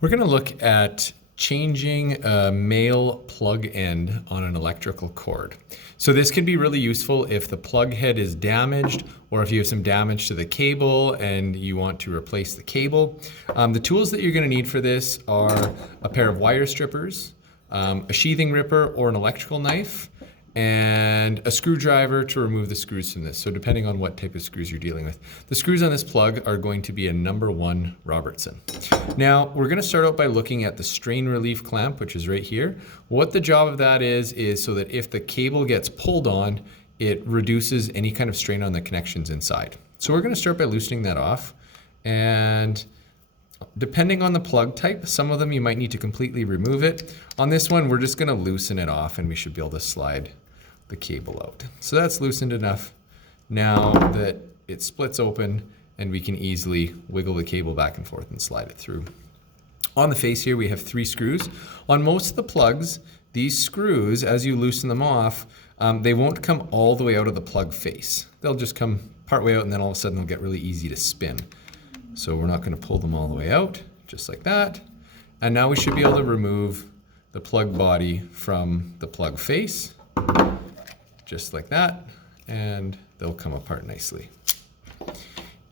We're going to look at changing a male plug end on an electrical cord. So this can be really useful if the plug head is damaged or if you have some damage to the cable and you want to replace the cable. The tools that you're going to need for this are a pair of wire strippers, a sheathing ripper or an electrical knife, and a screwdriver to remove the screws from this. So depending on what type of screws you're dealing with. The screws on this plug are going to be a number 1 Robertson. Now we're going to start out by looking at the strain relief clamp, which is right here. What the job of that is so that if the cable gets pulled on, it reduces any kind of strain on the connections inside. So we're going to start by loosening that off, and depending on the plug type, some of them you might need to completely remove it. On this one, we're just going to loosen it off and we should be able to slide the cable out. So that's loosened enough now that it splits open and we can easily wiggle the cable back and forth and slide it through. On the face here, we have 3 screws. On most of the plugs, these screws, as you loosen them off, they won't come all the way out of the plug face. They'll just come part way out and then all of a sudden they'll get really easy to spin. So we're not going to pull them all the way out, just like that. And now we should be able to remove the plug body from the plug face, just like that, and they'll come apart nicely.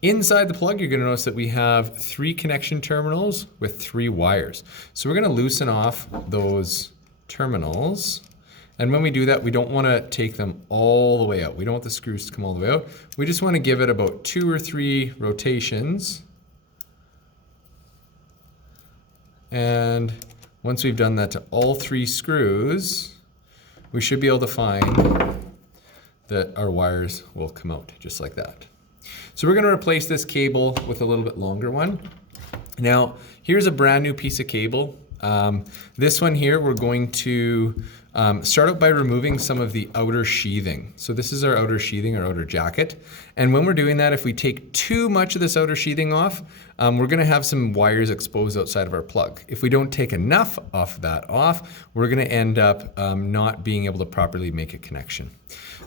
Inside the plug, you're going to notice that we have 3 connection terminals with 3 wires. So we're going to loosen off those terminals. And when we do that, we don't want to take them all the way out. We don't want the screws to come all the way out. We just want to give it about 2 or 3 rotations. And once we've done that to all 3 screws, we should be able to find that our wires will come out just like that. So we're going to replace this cable with a little bit longer one. Now, here's a brand new piece of cable. This one here, we're going to start out by removing some of the outer sheathing. So this is our outer sheathing, our outer jacket. And when we're doing that, if we take too much of this outer sheathing off, we're going to have some wires exposed outside of our plug. If we don't take enough of that off, we're going to end up not being able to properly make a connection.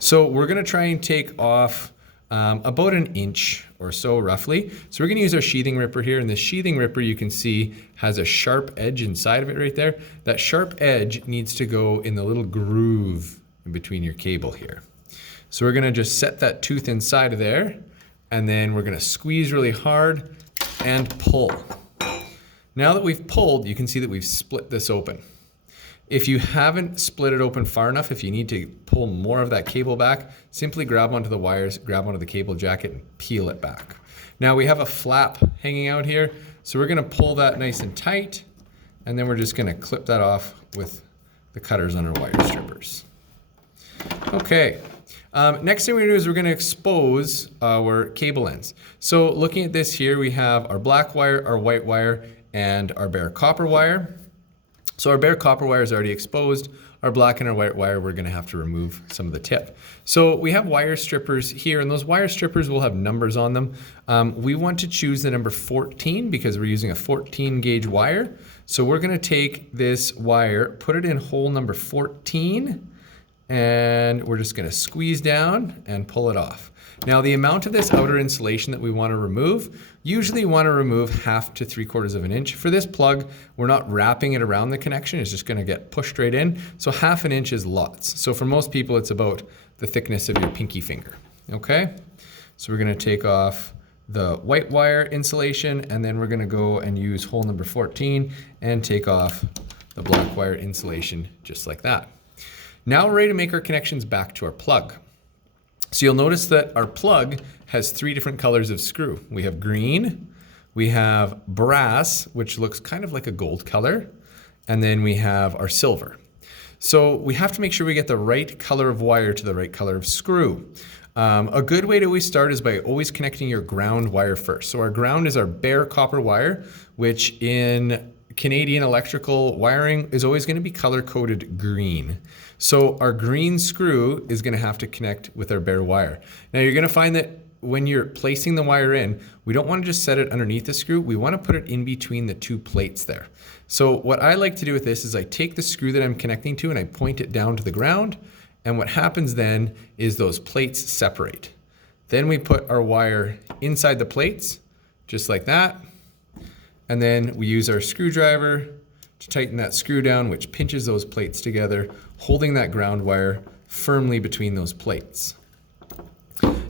So we're going to try and take off about 1 inch or so roughly. So we're going to use our sheathing ripper here, and this sheathing ripper you can see has a sharp edge inside of it right there. That sharp edge needs to go in the little groove in between your cable here. So we're going to just set that tooth inside of there, and then we're going to squeeze really hard and pull. Now that we've pulled, you can see that we've split this open. If you haven't split it open far enough, if you need to pull more of that cable back, simply grab onto the wires, grab onto the cable jacket, and peel it back. Now we have a flap hanging out here, so we're going to pull that nice and tight, and then we're just going to clip that off with the cutters on our wire strippers. Okay, next thing we're going to do is we're going to expose our cable ends. So looking at this here, we have our black wire, our white wire, and our bare copper wire. So our bare copper wire is already exposed. Our black and our white wire, we're going to have to remove some of the tip. So we have wire strippers here, and those wire strippers will have numbers on them. We want to choose the number 14 because we're using a 14 gauge wire. So we're going to take this wire, put it in hole number 14, and we're just going to squeeze down and pull it off. Now the amount of this outer insulation that we want to remove, usually you want to remove 1/2 to 3/4 of an inch. For this plug, we're not wrapping it around the connection, it's just going to get pushed right in. So 1/2 an inch is lots. So for most people, it's about the thickness of your pinky finger. Okay? So we're going to take off the white wire insulation, and then we're going to go and use hole number 14 and take off the black wire insulation just like that. Now we're ready to make our connections back to our plug. So you'll notice that our plug has 3 different colors of screw. We have green, we have brass, which looks kind of like a gold color, and then we have our silver. So we have to make sure we get the right color of wire to the right color of screw. A good way to always start is by always connecting your ground wire first. So our ground is our bare copper wire, which in Canadian electrical wiring is always going to be color-coded green. So our green screw is going to have to connect with our bare wire. Now you're going to find that when you're placing the wire in, we don't want to just set it underneath the screw. We want to put it in between the 2 plates there. So what I like to do with this is I take the screw that I'm connecting to and I point it down to the ground. And what happens then is those plates separate. Then we put our wire inside the plates, just like that. And then we use our screwdriver to tighten that screw down, which pinches those plates together, holding that ground wire firmly between those plates.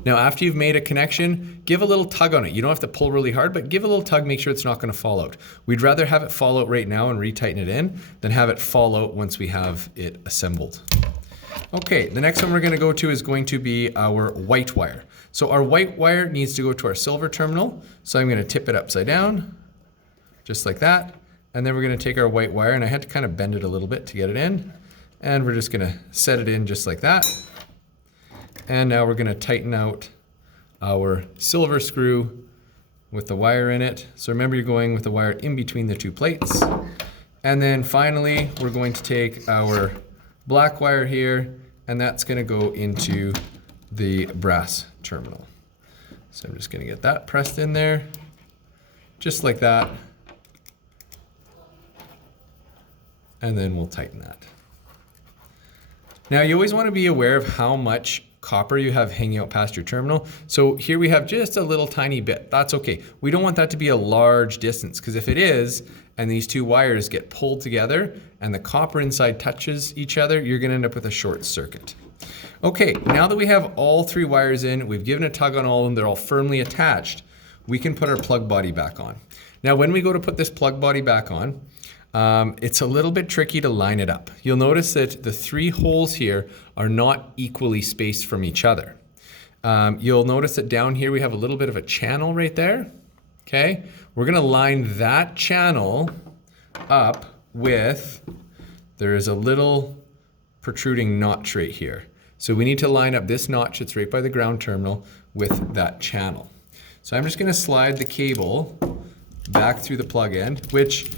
Now, after you've made a connection, give a little tug on it. You don't have to pull really hard, but give a little tug, make sure it's not going to fall out. We'd rather have it fall out right now and retighten it in than have it fall out once we have it assembled. Okay, the next one we're going to go to is going to be our white wire. So our white wire needs to go to our silver terminal. So I'm going to tip it upside down, just like that. And then we're going to take our white wire, and I had to kind of bend it a little bit to get it in. And we're just going to set it in just like that. And now we're going to tighten out our silver screw with the wire in it. So remember, you're going with the wire in between the two plates. And then finally, we're going to take our black wire here, and that's going to go into the brass terminal. So I'm just going to get that pressed in there, just like that. And then we'll tighten that. Now, you always want to be aware of how much copper you have hanging out past your terminal. So here we have just a little tiny bit. That's okay. We don't want that to be a large distance, because if it is, and these two wires get pulled together and the copper inside touches each other, you're going to end up with a short circuit. Okay, now that we have all three wires in, we've given a tug on all of them, they're all firmly attached, we can put our plug body back on. Now, when we go to put this plug body back on, it's a little bit tricky to line it up. You'll notice that the three holes here are not equally spaced from each other. You'll notice that down here we have a little bit of a channel right there. Okay, we're going to line that channel up with, there is a little protruding notch right here. So we need to line up this notch that's right by the ground terminal with that channel. So I'm just going to slide the cable back through the plug end, which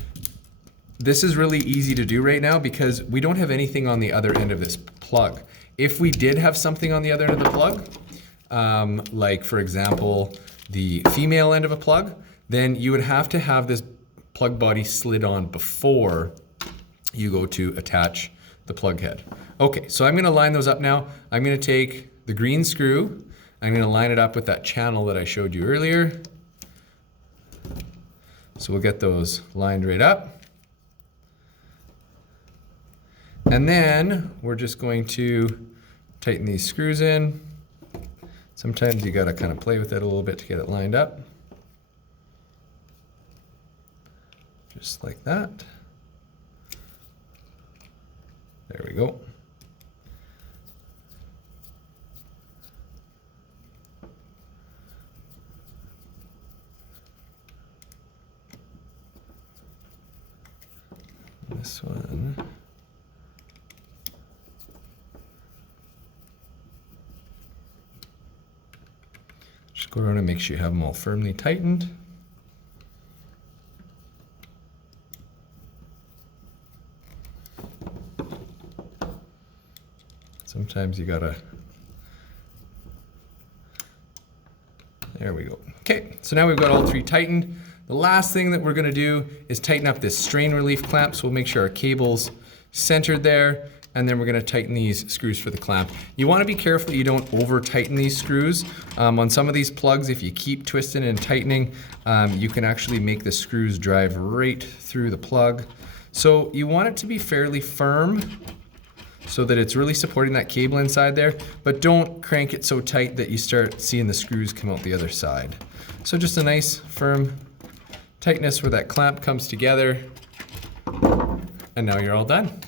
this is really easy to do right now because we don't have anything on the other end of this plug. If we did have something on the other end of the plug, like for example, the female end of a plug, then you would have to have this plug body slid on before you go to attach the plug head. Okay, so I'm going to line those up now. I'm going to take the green screw, I'm going to line it up with that channel that I showed you earlier. So we'll get those lined right up. And then we're just going to tighten these screws in. Sometimes you got to kind of play with it a little bit to get it lined up. Just like that. There we go. This one. Just go around and make sure you have them all firmly tightened. Sometimes you gotta, there we go. Okay, so now we've got all three tightened. The last thing that we're gonna do is tighten up this strain relief clamp. So we'll make sure our cable's centered there, and then we're gonna tighten these screws for the clamp. You wanna be careful that you don't over tighten these screws. On some of these plugs, if you keep twisting and tightening, you can actually make the screws drive right through the plug. So you want it to be fairly firm so that it's really supporting that cable inside there, but don't crank it so tight that you start seeing the screws come out the other side. So just a nice firm tightness where that clamp comes together, and now you're all done.